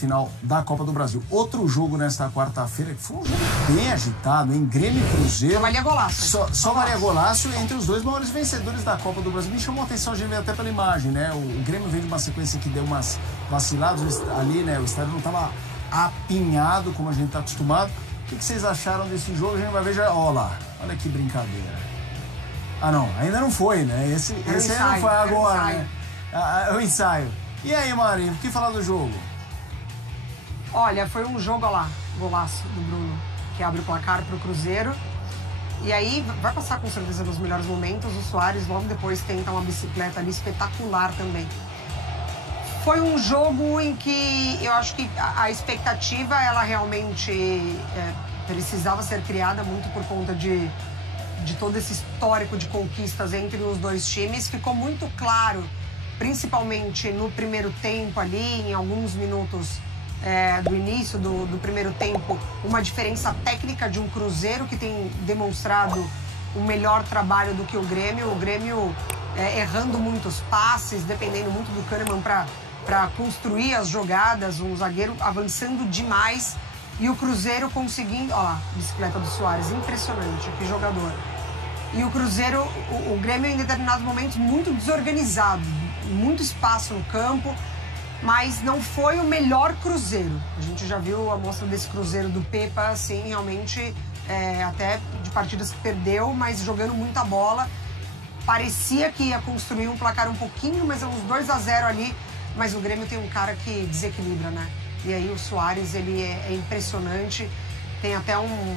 final da Copa do Brasil. Outro jogo nesta quarta-feira, que foi um jogo bem agitado, em Grêmio e Cruzeiro. Só valia golaço. Só valia golaço entre os dois maiores vencedores da Copa do Brasil. Me chamou a atenção, a gente vê até pela imagem, né? O Grêmio veio de uma sequência que deu umas vaciladas ali, né? O estádio não estava apinhado como a gente está acostumado. O que vocês acharam desse jogo? A gente vai ver já. Olha lá, olha que brincadeira. Ah, não, ainda não foi, né? Esse aí não foi agora, né? É o ensaio. E aí, Mari, o que falar do jogo? Olha, foi um jogo, olha lá, golaço do Bruno, que abre o placar pro Cruzeiro. E aí vai passar com certeza nos melhores momentos. O Soares logo depois tenta uma bicicleta ali espetacular também. Foi um jogo em que eu acho que a expectativa, ela realmente precisava ser criada muito por conta de todo esse histórico de conquistas entre os dois times. Ficou muito claro, principalmente no primeiro tempo ali, em alguns minutos do início do primeiro tempo, uma diferença técnica de um Cruzeiro que tem demonstrado um melhor trabalho do que o Grêmio. O Grêmio errando muitos passes, dependendo muito do Kahneman para construir as jogadas, um zagueiro avançando demais e o Cruzeiro conseguindo... Ó lá, bicicleta do Soares, impressionante, que jogador. E o Cruzeiro, o Grêmio em determinados momentos muito desorganizado, muito espaço no campo, mas não foi o melhor Cruzeiro. A gente já viu a amostra desse Cruzeiro do Pepa, assim, realmente, até de partidas que perdeu, mas jogando muita bola. Parecia que ia construir um placar um pouquinho, mas é uns 2-0 ali, mas o Grêmio tem um cara que desequilibra, né? E aí o Soares, ele é impressionante, tem até um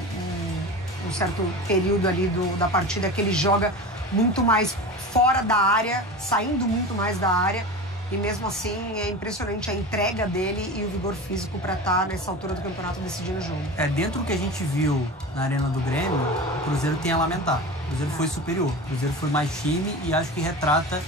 certo período ali da partida que ele joga muito mais fora da área, saindo muito mais da área, e mesmo assim é impressionante a entrega dele e o vigor físico para estar nessa altura do campeonato decidindo o jogo. Dentro do que a gente viu na Arena do Grêmio, o Cruzeiro tem a lamentar. O Cruzeiro foi superior, o Cruzeiro foi mais time e acho que retrata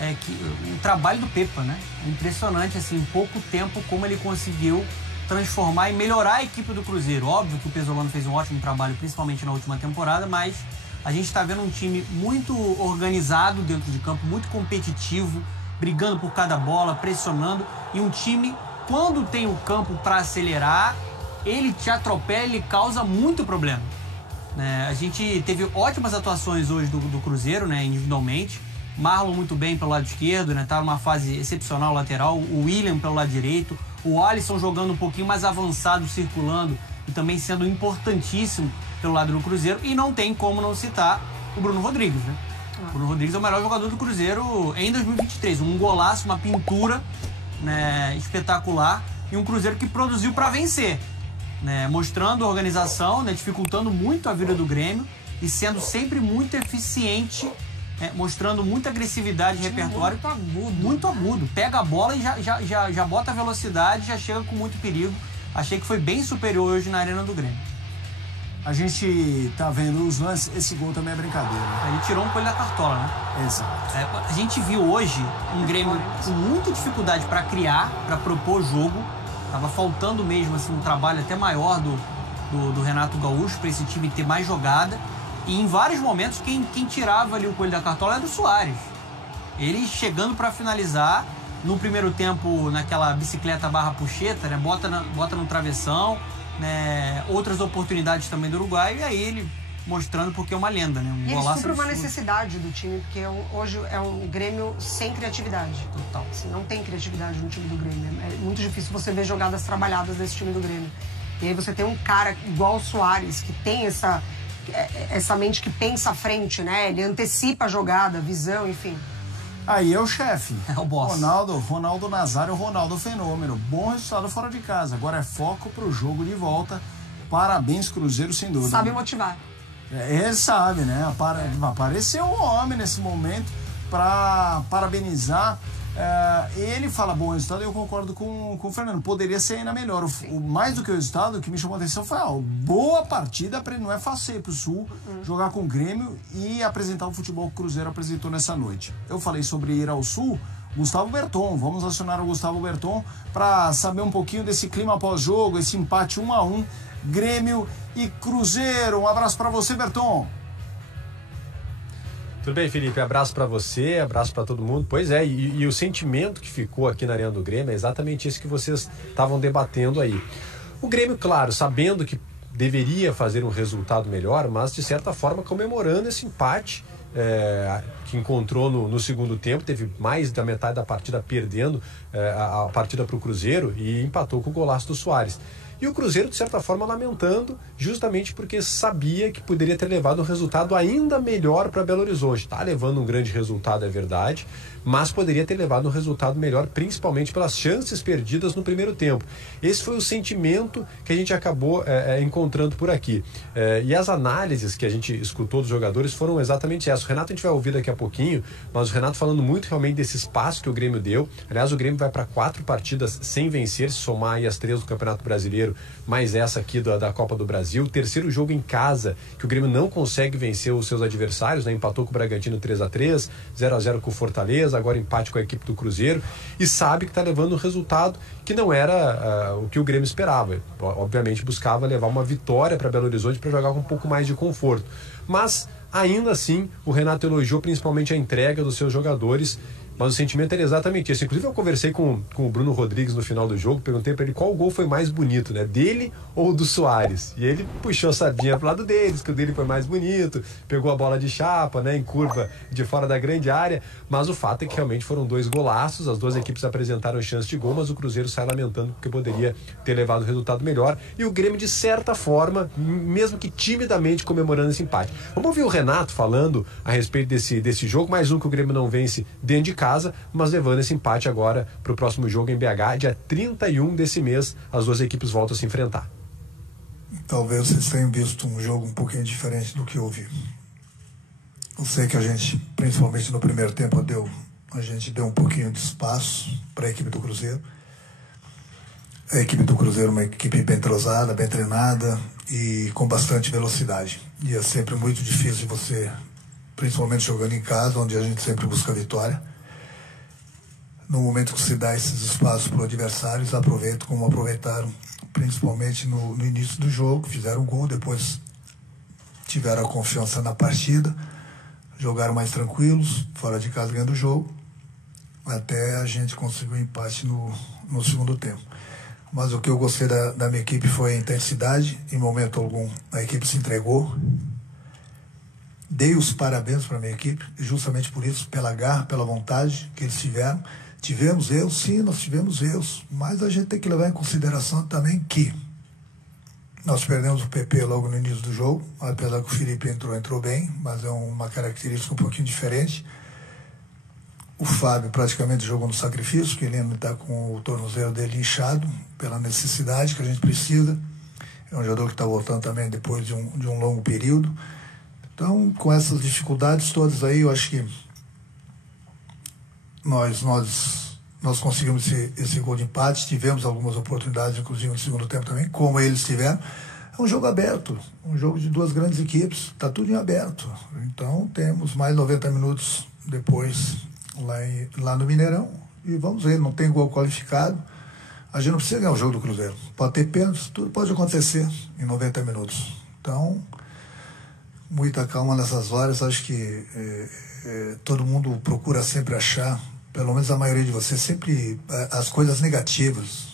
o trabalho do Pepa, né? Impressionante, assim, em pouco tempo, como ele conseguiu transformar e melhorar a equipe do Cruzeiro. Óbvio que o Pesolano fez um ótimo trabalho, principalmente na última temporada, mas a gente está vendo um time muito organizado dentro de campo, muito competitivo, brigando por cada bola, pressionando, e um time, quando tem o campo para acelerar, ele te atropela, ele causa muito problema. A gente teve ótimas atuações hoje do Cruzeiro, né, individualmente. Marlon muito bem pelo lado esquerdo, né, tá numa fase excepcional lateral. O William pelo lado direito. O Alisson jogando um pouquinho mais avançado, circulando e também sendo importantíssimo pelo lado do Cruzeiro. E não tem como não citar o Bruno Rodrigues, né? O Bruno Rodrigues é o melhor jogador do Cruzeiro em 2023. Um golaço, uma pintura, né, espetacular. E um Cruzeiro que produziu para vencer, né, mostrando organização, né, dificultando muito a vida do Grêmio e sendo sempre muito eficiente, mostrando muita agressividade de repertório. Muito agudo. Pega a bola e já bota a velocidade, já chega com muito perigo. Achei que foi bem superior hoje na Arena do Grêmio. A gente tá vendo os lances, esse gol também é brincadeira. Ele tirou um coelho da cartola, né? Exato. A gente viu hoje um Grêmio com muita dificuldade para criar, para propor jogo. Tava faltando mesmo assim, um trabalho até maior do Renato Gaúcho para esse time ter mais jogada. E em vários momentos quem tirava ali o coelho da cartola era o Soares. Ele chegando para finalizar no primeiro tempo naquela bicicleta barra puxeta, né? Bota no travessão, né? Outras oportunidades também do Uruguai, e aí ele mostrando porque é uma lenda, né? E ele supra uma necessidade do time, porque hoje é um Grêmio sem criatividade. Total. Assim, não tem criatividade no time do Grêmio. É muito difícil você ver jogadas trabalhadas desse time do Grêmio. E aí você tem um cara igual o Soares, que tem essa mente que pensa à frente, né? Ele antecipa a jogada, visão, enfim. Aí é o chefe. É o boss. Ronaldo Nazário, Ronaldo Fenômeno. Bom resultado fora de casa. Agora é foco pro jogo de volta. Parabéns, Cruzeiro, sem dúvida. Sabe motivar. Ele sabe, né? Apareceu um homem nesse momento para parabenizar. Ele fala bom resultado, eu concordo com o Fernando. Poderia ser ainda melhor. Mais do que o resultado, o que me chamou a atenção foi boa partida. Não é fácil para o Sul jogar com o Grêmio e apresentar o futebol que o Cruzeiro apresentou nessa noite. Eu falei sobre ir ao Sul. Gustavo Berton, vamos acionar o Gustavo Berton para saber um pouquinho desse clima pós-jogo, esse empate 1-1, Grêmio e Cruzeiro. Um abraço para você, Berton. Tudo bem, Felipe? Abraço para você, abraço para todo mundo. Pois é, e o sentimento que ficou aqui na Arena do Grêmio é exatamente isso que vocês estavam debatendo aí. O Grêmio, claro, sabendo que deveria fazer um resultado melhor, mas de certa forma comemorando esse empate que encontrou no segundo tempo, teve mais da metade da partida perdendo a partida para o Cruzeiro e empatou com o golaço do Soares. E o Cruzeiro, de certa forma, lamentando, justamente porque sabia que poderia ter levado um resultado ainda melhor para Belo Horizonte. Está levando um grande resultado, é verdade, mas poderia ter levado um resultado melhor, principalmente pelas chances perdidas no primeiro tempo. Esse foi o sentimento que a gente acabou encontrando por aqui. E as análises que a gente escutou dos jogadores foram exatamente essas. O Renato a gente vai ouvir daqui a pouquinho, mas o Renato falando muito realmente desse espaço que o Grêmio deu. Aliás, o Grêmio vai para 4 partidas sem vencer, se somar aí as 3 do Campeonato Brasileiro, mais essa aqui da Copa do Brasil. Terceiro jogo em casa, que o Grêmio não consegue vencer os seus adversários, né? Empatou com o Bragantino 3-3, 0-0 com o Fortaleza, agora empate com a equipe do Cruzeiro, e sabe que está levando um resultado que não era o que o Grêmio esperava. Obviamente buscava levar uma vitória para Belo Horizonte para jogar com um pouco mais de conforto. Mas, ainda assim, o Renato elogiou principalmente a entrega dos seus jogadores, mas o sentimento era exatamente esse. Inclusive eu conversei com o Bruno Rodrigues no final do jogo, perguntei para ele qual gol foi mais bonito, né? Dele ou do Soares? E ele puxou a sardinha pro lado deles, que o dele foi mais bonito, pegou a bola de chapa, né? Em curva de fora da grande área, mas o fato é que realmente foram 2 golaços, as 2 equipes apresentaram chance de gol, mas o Cruzeiro sai lamentando porque poderia ter levado um resultado melhor, e o Grêmio de certa forma, mesmo que timidamente, comemorando esse empate. Vamos ouvir o Renato falando a respeito desse jogo, mais um que o Grêmio não vence dentro de casa, mas levando esse empate agora para o próximo jogo em BH, dia 31 desse mês, as 2 equipes voltam a se enfrentar. Talvez vocês tenham visto um jogo um pouquinho diferente do que eu vi. Eu sei que a gente, principalmente no primeiro tempo, a gente deu um pouquinho de espaço para a equipe do Cruzeiro. A equipe do Cruzeiro é uma equipe bem entrosada, bem treinada e com bastante velocidade. E é sempre muito difícil você, principalmente jogando em casa, onde a gente sempre busca a vitória. No momento que se dá esses espaços para o adversário, eles aproveitam como aproveitaram, principalmente no início do jogo, fizeram um gol, depois tiveram a confiança na partida, jogaram mais tranquilos, fora de casa ganhando o jogo, até a gente conseguir um empate no segundo tempo. Mas o que eu gostei da minha equipe foi a intensidade. Em momento algum a equipe se entregou. Dei os parabéns para a minha equipe, justamente por isso, pela garra, pela vontade que eles tiveram. Tivemos erros, sim, nós tivemos erros, mas a gente tem que levar em consideração também que nós perdemos o PP logo no início do jogo, apesar que o Felipe entrou bem, mas é uma característica um pouquinho diferente. O Fábio praticamente jogou no sacrifício, que ele ainda está com o tornozelo dele inchado, pela necessidade que a gente precisa. É um jogador que está voltando também depois de um longo período. Então, com essas dificuldades todas aí, eu acho que nós conseguimos esse gol de empate, tivemos algumas oportunidades, inclusive no segundo tempo também, como eles tiveram. É um jogo aberto, um jogo de 2 grandes equipes, está tudo em aberto. Então temos mais 90 minutos depois lá no Mineirão, e vamos ver, não tem gol qualificado, a gente não precisa ganhar o jogo do Cruzeiro, pode ter pênalti, tudo pode acontecer em 90 minutos. Então, muita calma nessas horas, acho que todo mundo procura sempre achar, pelo menos a maioria de vocês, sempre as coisas negativas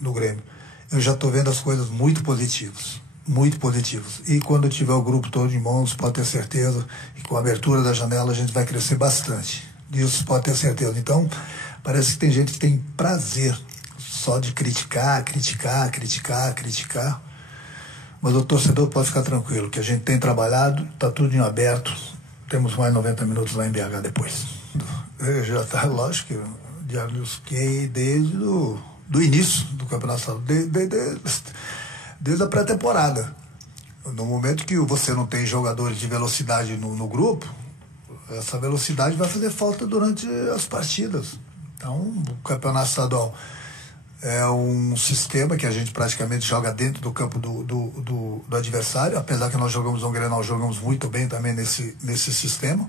do Grêmio. Eu já estou vendo as coisas muito positivas. E quando tiver o grupo todo em mãos, pode ter certeza que com a abertura da janela a gente vai crescer bastante. Disso pode ter certeza. Então, parece que tem gente que tem prazer só de criticar. Mas o torcedor pode ficar tranquilo, que a gente tem trabalhado, está tudo em aberto. Temos mais 90 minutos lá em BH depois. Já está, lógico, que eu diagnostiquei desde do início do Campeonato, desde a pré-temporada. No momento que você não tem jogadores de velocidade no grupo, essa velocidade vai fazer falta durante as partidas. Então, o Campeonato Estadual é um sistema que a gente praticamente joga dentro do campo do adversário, apesar que nós jogamos no Grenal, jogamos muito bem também nesse sistema.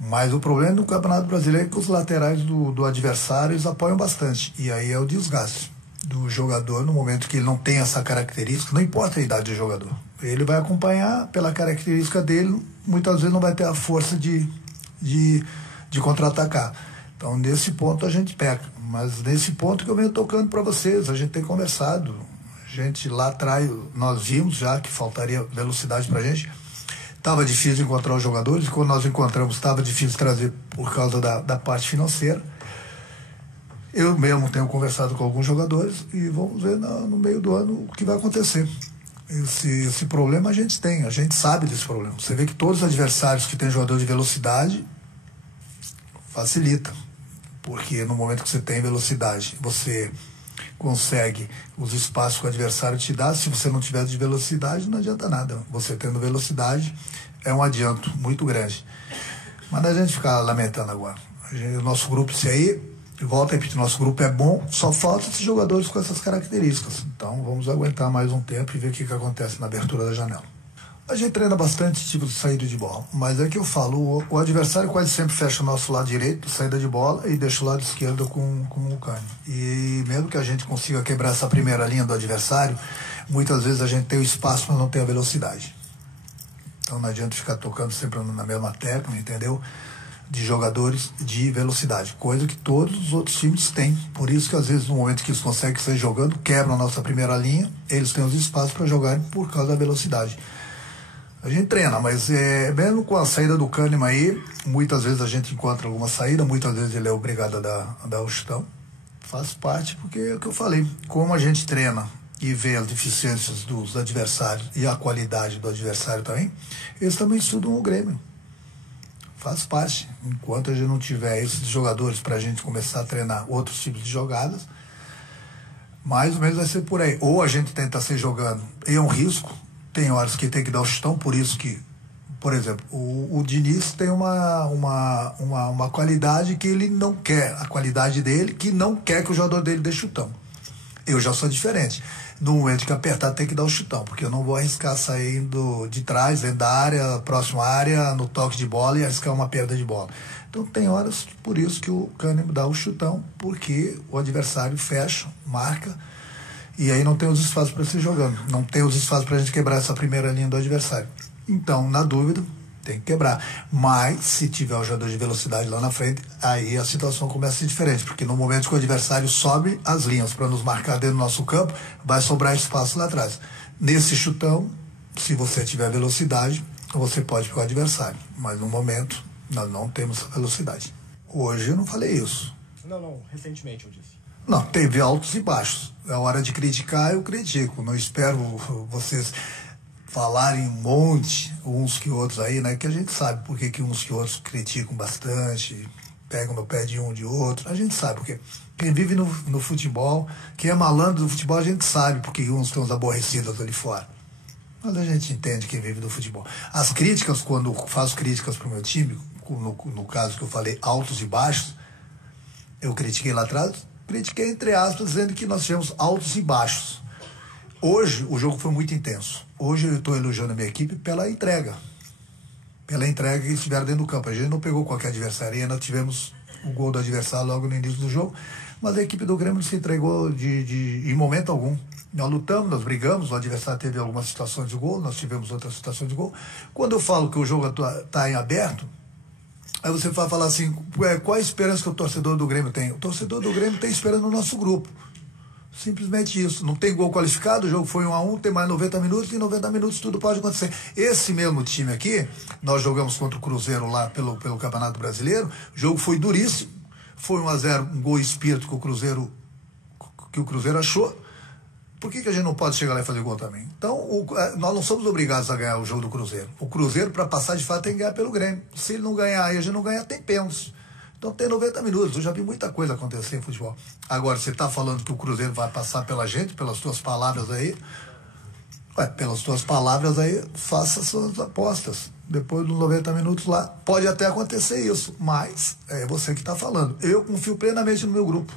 Mas o problema do Campeonato Brasileiro é que os laterais do adversário eles apoiam bastante. E aí é o desgaste do jogador no momento que ele não tem essa característica, não importa a idade do jogador. Ele vai acompanhar pela característica dele, muitas vezes não vai ter a força de contra-atacar. Então, nesse ponto a gente peca. Mas nesse ponto que eu venho tocando para vocês, a gente tem conversado. A gente lá atrás, nós vimos já que faltaria velocidade para a gente. Estava difícil encontrar os jogadores, e quando nós encontramos, estava difícil trazer por causa da parte financeira. Eu mesmo tenho conversado com alguns jogadores e vamos ver no meio do ano o que vai acontecer. Esse problema a gente tem, a gente sabe desse problema. Você vê que todos os adversários que têm jogador de velocidade facilita, porque no momento que você tem velocidade, você consegue os espaços que o adversário te dá. Se você não tiver de velocidade, não adianta nada. Você tendo velocidade é um adianto muito grande. Mas não adianta ficar lamentando agora. O nosso grupo, se aí, volta a repetir, nosso grupo é bom, só falta esses jogadores com essas características. Então vamos aguentar mais um tempo e ver o que acontece na abertura da janela. A gente treina bastante tipo de saída de bola, mas é que eu falo, o adversário quase sempre fecha o nosso lado direito, saída de bola, e deixa o lado esquerdo com o Cânimo. E mesmo que a gente consiga quebrar essa primeira linha do adversário, muitas vezes a gente tem o espaço, mas não tem a velocidade. Então não adianta ficar tocando sempre na mesma tecla, entendeu? De jogadores de velocidade, coisa que todos os outros times têm. Por isso que às vezes no momento que eles conseguem sair jogando, quebram a nossa primeira linha, eles têm os espaços para jogarem por causa da velocidade. A gente treina, mas mesmo com a saída do Cânimo aí, muitas vezes a gente encontra alguma saída, muitas vezes ele é obrigado a dar o chutão. Faz parte, porque é o que eu falei, como a gente treina e vê as deficiências dos adversários e a qualidade do adversário também, eles também estudam o Grêmio. Faz parte. Enquanto a gente não tiver esses jogadores para a gente começar a treinar outros tipos de jogadas, mais ou menos vai ser por aí. Ou a gente tenta ser jogando, e é um risco, tem horas que tem que dar o chutão, por isso que, por exemplo, o Diniz tem uma qualidade que ele não quer, a qualidade dele, que não quer que o jogador dele dê chutão. Eu já sou diferente. No momento que apertar, tem que dar o chutão, porque eu não vou arriscar saindo de trás, dentro da área, próxima área, no toque de bola e arriscar uma perda de bola. Então tem horas, por isso que o Cânimo dá o chutão, porque o adversário fecha, marca, e aí não tem os espaços para se jogando, não tem os espaços para a gente quebrar essa primeira linha do adversário. Então, na dúvida, tem que quebrar. Mas, se tiver o jogador de velocidade lá na frente, aí a situação começa a ser diferente, porque no momento que o adversário sobe as linhas para nos marcar dentro do nosso campo, vai sobrar espaço lá atrás. Nesse chutão, se você tiver velocidade, você pode pegar o adversário. Mas no momento, nós não temos velocidade. Hoje eu não falei isso. Não, recentemente eu disse. Não, teve altos e baixos. É hora de criticar, eu critico. Não espero vocês falarem um monte, uns que outros aí, né? Que a gente sabe por que uns que outros criticam bastante, pegam no pé de um de outro. A gente sabe porque quem vive no futebol, quem é malandro do futebol, a gente sabe porque uns têm uns aborrecidos ali fora. Mas a gente entende quem vive do futebol. As críticas, quando eu faço críticas para o meu time, no caso que eu falei altos e baixos, eu critiquei lá atrás, critiquei entre aspas, dizendo que nós tivemos altos e baixos. Hoje o jogo foi muito intenso. Hoje eu estou elogiando a minha equipe pela entrega. Pela entrega que eles tiveram dentro do campo. A gente não pegou qualquer adversário, ainda tivemos o gol do adversário logo no início do jogo, mas a equipe do Grêmio não se entregou em momento algum. Nós lutamos, nós brigamos, o adversário teve algumas situações de gol, nós tivemos outras situações de gol. Quando eu falo que o jogo está em aberto, aí você vai falar assim, qual a esperança que o torcedor do Grêmio tem? O torcedor do Grêmio tem esperança no nosso grupo. Simplesmente isso. Não tem gol qualificado, o jogo foi 1-1, tem mais 90 minutos, e em 90 minutos tudo pode acontecer. Esse mesmo time aqui, nós jogamos contra o Cruzeiro lá pelo Campeonato Brasileiro, o jogo foi duríssimo, foi 1-0, um gol espírito que o Cruzeiro achou. Por que a gente não pode chegar lá e fazer gol também? Então, nós não somos obrigados a ganhar o jogo do Cruzeiro. O Cruzeiro, para passar de fato, tem que ganhar pelo Grêmio. Se ele não ganhar e a gente não ganhar, tem pênaltis. Então tem 90 minutos. Eu já vi muita coisa acontecer em futebol. Agora, você está falando que o Cruzeiro vai passar pela gente, pelas tuas palavras aí. Pelas tuas palavras aí, faça suas apostas. Depois dos 90 minutos lá, pode até acontecer isso. Mas é você que está falando. Eu confio plenamente no meu grupo.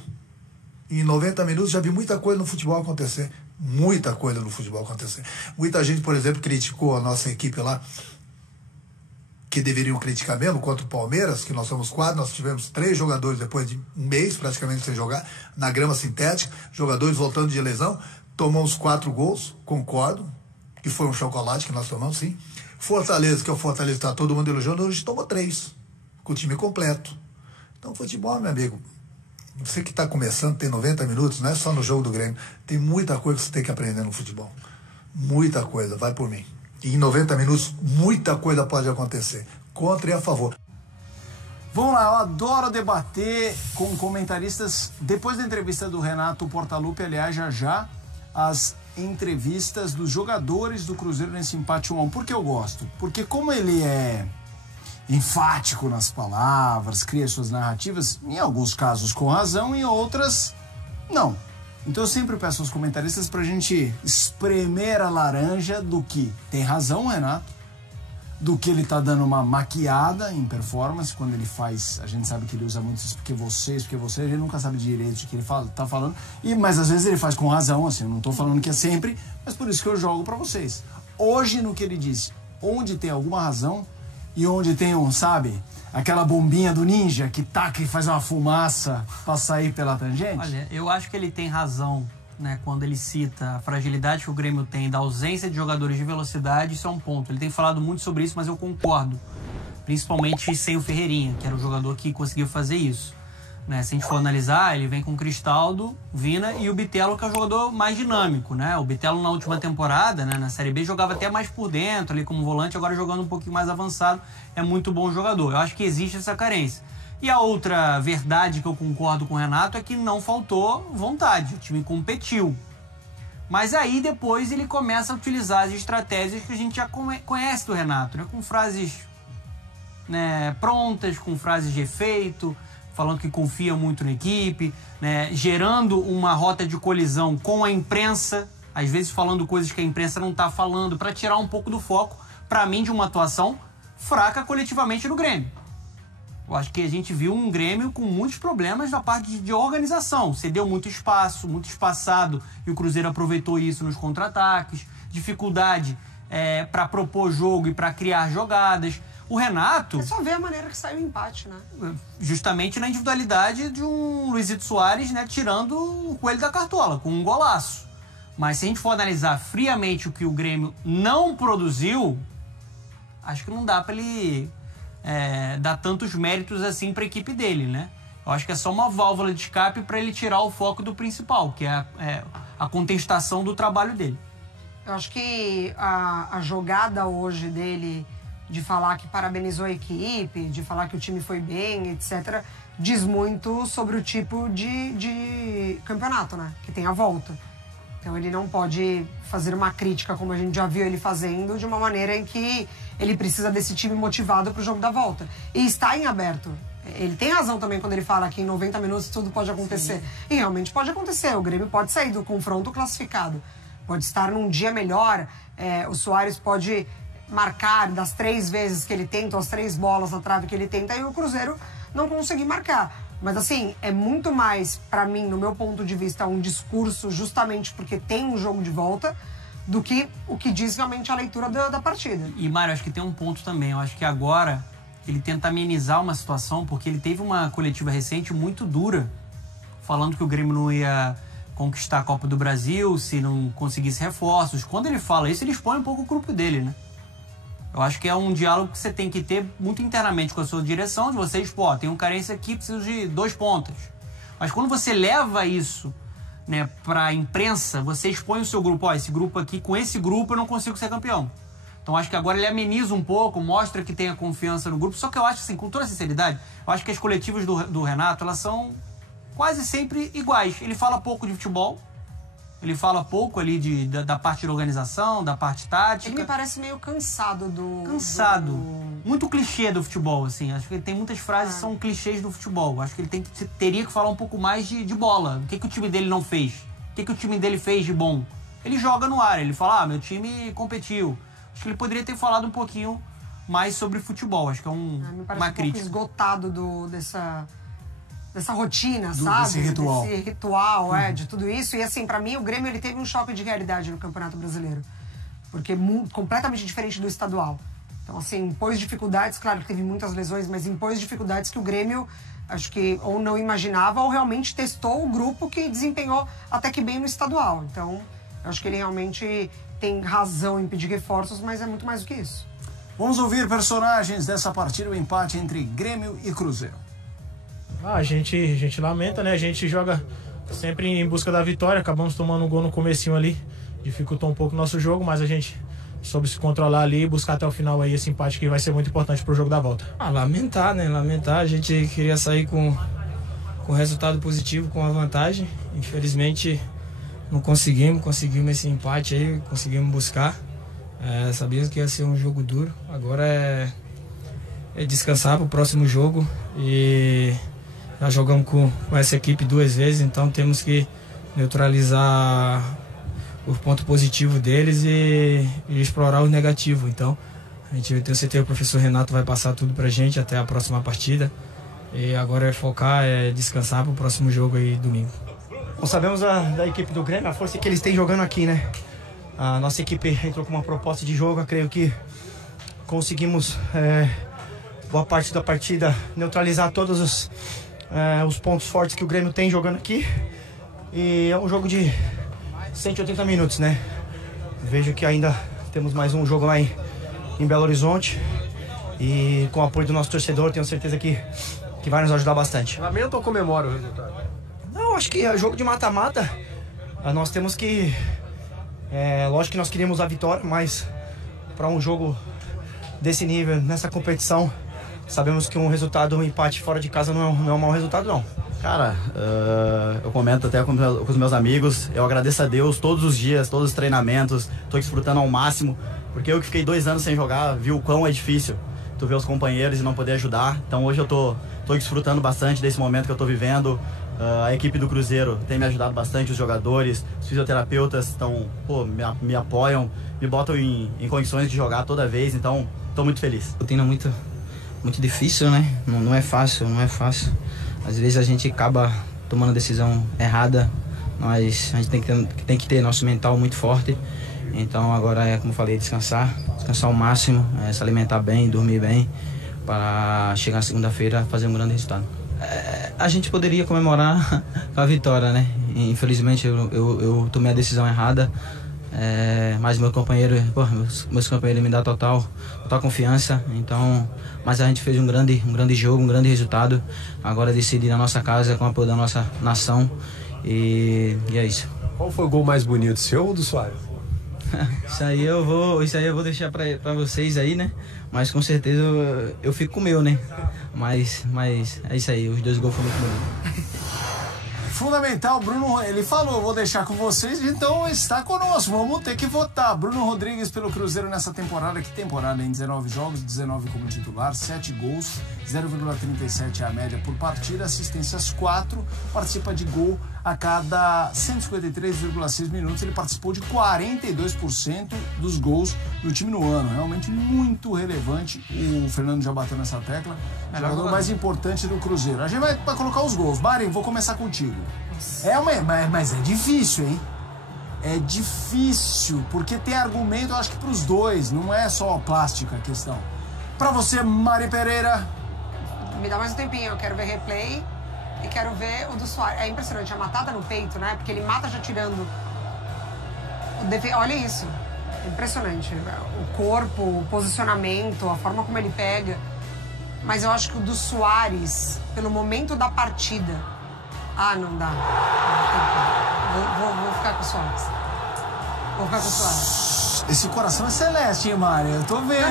Em 90 minutos já vi muita coisa no futebol acontecer. Muita coisa no futebol acontecer. Muita gente, por exemplo, criticou a nossa equipe lá, que deveriam criticar mesmo, contra o Palmeiras, que nós somos 4, nós tivemos 3 jogadores depois de um mês praticamente sem jogar, na grama sintética, jogadores voltando de lesão, tomamos 4 gols, concordo, que foi um chocolate que nós tomamos, sim. Fortaleza, que é o Fortaleza, está todo mundo elogiando, hoje tomou 3, com o time completo. Então, futebol, meu amigo, você que está começando, tem 90 minutos, não é só no jogo do Grêmio, tem muita coisa que você tem que aprender no futebol. Muita coisa, vai por mim. E em 90 minutos, muita coisa pode acontecer, contra e a favor. Vamos lá, eu adoro debater com comentaristas. Depois da entrevista do Renato Portaluppi, aliás, já as entrevistas dos jogadores do Cruzeiro nesse empate 1-1. Por que eu gosto? Porque como ele é enfático nas palavras, cria suas narrativas, em alguns casos com razão, em outras não. Então eu sempre peço aos comentaristas pra gente espremer a laranja do que tem razão, Renato, do que ele tá dando uma maquiada em performance, quando ele faz, a gente sabe que ele usa muito isso, porque você, a gente nunca sabe direito o que ele tá falando, mas às vezes ele faz com razão, assim, eu não tô falando que é sempre, mas por isso que eu jogo pra vocês. Hoje, no que ele disse, onde tem alguma razão e onde tem sabe, aquela bombinha do ninja que taca e faz uma fumaça pra sair pela tangente? Olha, eu acho que ele tem razão, né, quando ele cita a fragilidade que o Grêmio tem da ausência de jogadores de velocidade, isso é um ponto. Ele tem falado muito sobre isso, mas eu concordo. Principalmente sem o Ferreirinha, que era o jogador que conseguiu fazer isso. Né? Se a gente for analisar, ele vem com o Cristaldo, Vina e o Bitelo, que é o jogador mais dinâmico. Né? O Bitelo na última temporada, né, na Série B, jogava até mais por dentro, ali como volante, agora jogando um pouquinho mais avançado. É muito bom jogador. Eu acho que existe essa carência. E a outra verdade que eu concordo com o Renato é que não faltou vontade, o time competiu. Mas aí depois ele começa a utilizar as estratégias que a gente já conhece do Renato, né? Com frases, né, prontas, com frases de efeito, falando que confia muito na equipe, né, gerando uma rota de colisão com a imprensa, às vezes falando coisas que a imprensa não está falando, para tirar um pouco do foco, para mim, de uma atuação fraca coletivamente no Grêmio. Eu acho que a gente viu um Grêmio com muitos problemas na parte de organização. Cedeu muito espaço, muito espaçado, e o Cruzeiro aproveitou isso nos contra-ataques. Dificuldade para propor jogo e para criar jogadas. O Renato... É só ver a maneira que saiu o empate, né? Justamente na individualidade de um Luizito Soares, né, tirando o coelho da cartola, com um golaço. Mas se a gente for analisar friamente o que o Grêmio não produziu, acho que não dá para ele... dar tantos méritos assim para a equipe dele, né? Eu acho que é só uma válvula de escape para ele tirar o foco do principal, que é a contestação do trabalho dele. Eu acho que a jogada hoje dele de falar que parabenizou a equipe, de falar que o time foi bem, etc., diz muito sobre o tipo de campeonato, né? Que tem a volta. Então ele não pode fazer uma crítica, como a gente já viu ele fazendo, de uma maneira em que ele precisa desse time motivado para o jogo da volta. E está em aberto. Ele tem razão também quando ele fala que em 90 minutos tudo pode acontecer. Sim. E realmente pode acontecer. O Grêmio pode sair do confronto classificado. Pode estar num dia melhor. O Soares pode marcar das 3 vezes que ele tenta, as 3 bolas na trave que ele tenta, e o Cruzeiro não conseguir marcar. Mas assim, é muito mais, pra mim, no meu ponto de vista, um discurso justamente porque tem um jogo de volta, do que o que diz realmente a leitura da partida. E, Mário, acho que tem um ponto também. Eu acho que agora ele tenta amenizar uma situação, porque ele teve uma coletiva recente muito dura, falando que o Grêmio não ia conquistar a Copa do Brasil se não conseguisse reforços. Quando ele fala isso, ele expõe um pouco o grupo dele, né? Eu acho que é um diálogo que você tem que ter muito internamente com a sua direção, de vocês, pô, tem um carência aqui, preciso de 2 pontas. Mas quando você leva isso, né, pra imprensa, você expõe o seu grupo, ó, esse grupo aqui, com esse grupo eu não consigo ser campeão. Então acho que agora ele ameniza um pouco, mostra que tem a confiança no grupo, só que eu acho assim, com toda sinceridade, eu acho que as coletivas do Renato, elas são quase sempre iguais. Ele fala pouco de futebol, ele fala pouco ali da parte de organização, da parte tática. Ele me parece meio cansado Cansado. Muito clichê do futebol, assim. Acho que ele tem muitas frases que são clichês do futebol. Acho que ele teria que falar um pouco mais de bola. O que o time dele não fez? O que o time dele fez de bom? Ele joga no ar, ele fala, meu time competiu. Acho que ele poderia ter falado um pouquinho mais sobre futebol. Acho que é me parece uma crítica. Pouco esgotado dessa rotina, sabe? Desse ritual. Desse ritual, de tudo isso. E assim, pra mim, o Grêmio ele teve um choque de realidade no Campeonato Brasileiro. Porque completamente diferente do estadual. Então, assim, impôs dificuldades, claro que teve muitas lesões, mas impôs dificuldades que o Grêmio, acho que ou não imaginava, ou realmente testou o grupo que desempenhou até que bem no estadual. Então, eu acho que ele realmente tem razão em pedir reforços, mas é muito mais do que isso. Vamos ouvir personagens dessa partida, o empate entre Grêmio e Cruzeiro. A gente lamenta, né? A gente joga sempre em busca da vitória. Acabamos tomando um gol no comecinho ali. Dificultou um pouco o nosso jogo, mas a gente soube se controlar ali e buscar até o final aí esse empate que vai ser muito importante pro jogo da volta. Lamentar, né? Lamentar. A gente queria sair com resultado positivo, com a vantagem. Infelizmente não conseguimos esse empate aí, conseguimos buscar. Sabíamos que ia ser um jogo duro. Agora é descansar para o próximo jogo. E já jogamos com essa equipe 2 vezes, então temos que neutralizar o ponto positivo deles e explorar o negativo. Então, eu tenho certeza que o professor Renato vai passar tudo pra gente até a próxima partida. E agora é focar, descansar para o próximo jogo aí domingo. Nós sabemos da equipe do Grêmio, a força que eles têm jogando aqui, né? A nossa equipe entrou com uma proposta de jogo, eu creio que conseguimos, boa parte da partida, neutralizar todos os pontos fortes que o Grêmio tem jogando aqui. E é um jogo de 180 minutos, né? Vejo que ainda temos mais um jogo lá em Belo Horizonte. E com o apoio do nosso torcedor, tenho certeza que vai nos ajudar bastante. Lamenta ou comemora o resultado? Não, acho que é jogo de mata-mata. Nós temos que... lógico que nós queríamos a vitória, mas para um jogo desse nível, nessa competição, sabemos que um resultado, um empate fora de casa não é um mau resultado, não. Cara, eu comento até com os meus amigos, eu agradeço a Deus todos os dias, todos os treinamentos, estou desfrutando ao máximo, porque eu que fiquei 2 anos sem jogar, vi o quão é difícil tu ver os companheiros e não poder ajudar. Então hoje eu tô desfrutando bastante desse momento que eu tô vivendo. A equipe do Cruzeiro tem me ajudado bastante, os jogadores, os fisioterapeutas me apoiam, me botam em condições de jogar toda vez, então estou muito feliz. Rotina muito difícil, né? Não é fácil. Às vezes a gente acaba tomando decisão errada, mas a gente tem que ter nosso mental muito forte. Então agora como eu falei, descansar ao máximo, se alimentar bem, dormir bem, para chegar na segunda-feira fazer um grande resultado. A gente poderia comemorar com a vitória, né? Infelizmente eu tomei a decisão errada, mas meus companheiros me dão total confiança. Então, mas a gente fez um grande jogo, um grande resultado. Agora decidir na nossa casa com o apoio da nossa nação e é isso. Qual foi o gol mais bonito, seu ou do Soares? Isso aí eu vou deixar pra vocês aí, né? Mas com certeza eu fico com o meu, né? Mas é isso aí, os 2 gols foram muito bonitos. Fundamental, Bruno, ele falou, vou deixar com vocês, então está conosco, vamos ter que votar. Bruno Rodrigues pelo Cruzeiro nessa temporada, que temporada em 19 jogos, 19 como titular, 7 gols, 0,37 é a média por partida, assistências 4, participa de gol a cada 153,6 minutos, ele participou de 42% dos gols do time no ano, realmente muito relevante, o Fernando já bateu nessa tecla, o jogador mais importante do Cruzeiro. A gente vai colocar os gols. Mari, vou começar contigo. Mas é difícil, hein? É difícil, porque tem argumento, eu acho que pros dois, não é só a plástica a questão. Pra você, Mari Pereira. Me dá mais um tempinho, eu quero ver replay e quero ver o do Soares. É impressionante, a matada no peito, né? Porque ele mata já tirando Olha isso, é impressionante. O corpo, o posicionamento, a forma como ele pega. Mas eu acho que o do Soares, pelo momento da partida... não dá. Vou ficar com o Soares. Vou ficar com o Soares. Esse coração é celeste, hein, Mari? Eu tô vendo.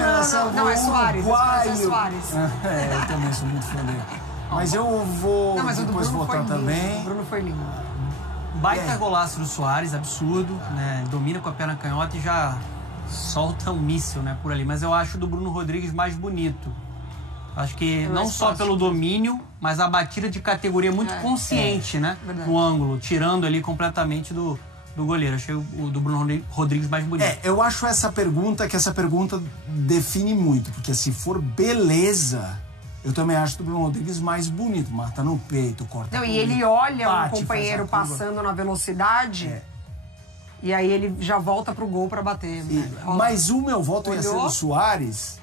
Não, é Soares. É Soares. Eu também sou muito fã dele. Mas eu vou depois votar também. O Bruno foi lindo. Baita golaço do Soares, absurdo, né? Domina com a perna canhota e já solta um míssil, né, por ali. Mas eu acho o do Bruno Rodrigues mais bonito. Acho que não só pelo domínio, mas a batida de categoria muito consciente, né? Verdade. No ângulo, tirando ali completamente do goleiro. Achei o do Bruno Rodrigues mais bonito. Eu acho essa pergunta define muito, porque se for beleza, eu também acho o Bruno Rodrigues mais bonito. Mata no peito, corta. Não, e ele olha um companheiro passando na velocidade. E aí ele já volta pro gol pra bater. Mas o meu voto ia ser o Soares.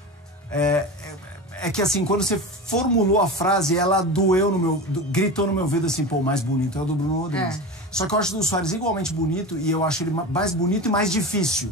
É que assim, quando você formulou a frase, ela gritou no meu ouvido assim, pô, mais bonito é o do Bruno Rodrigues. Só que eu acho o do Soares igualmente bonito e eu acho ele mais bonito e mais difícil.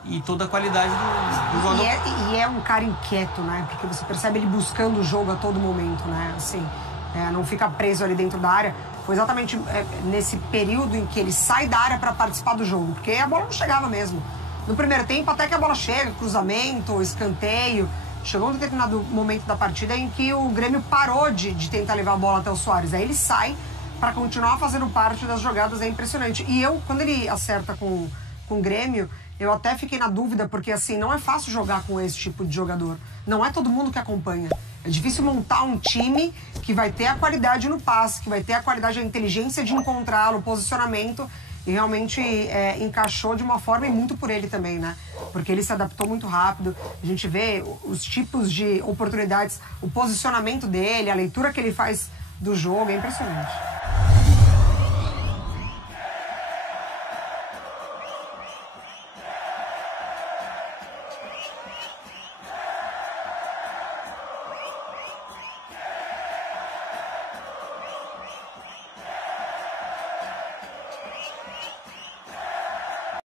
e toda a qualidade do jogador. E é um cara inquieto, né? Porque você percebe ele buscando o jogo a todo momento, né? Assim, não fica preso ali dentro da área. Foi exatamente nesse período em que ele sai da área para participar do jogo, porque a bola não chegava mesmo. No primeiro tempo, até que a bola chega, cruzamento, escanteio. Chegou um determinado momento da partida em que o Grêmio parou de tentar levar a bola até o Soares. Aí ele sai para continuar fazendo parte das jogadas, é impressionante. E quando ele acerta com o Grêmio, eu até fiquei na dúvida, porque assim, não é fácil jogar com esse tipo de jogador. Não é todo mundo que acompanha. É difícil montar um time que vai ter a qualidade no passe, que vai ter a qualidade, a inteligência de encontrá-lo, o posicionamento. E realmente encaixou de uma forma, e muito por ele também, né? Porque ele se adaptou muito rápido. A gente vê os tipos de oportunidades, o posicionamento dele, a leitura que ele faz do jogo, é impressionante.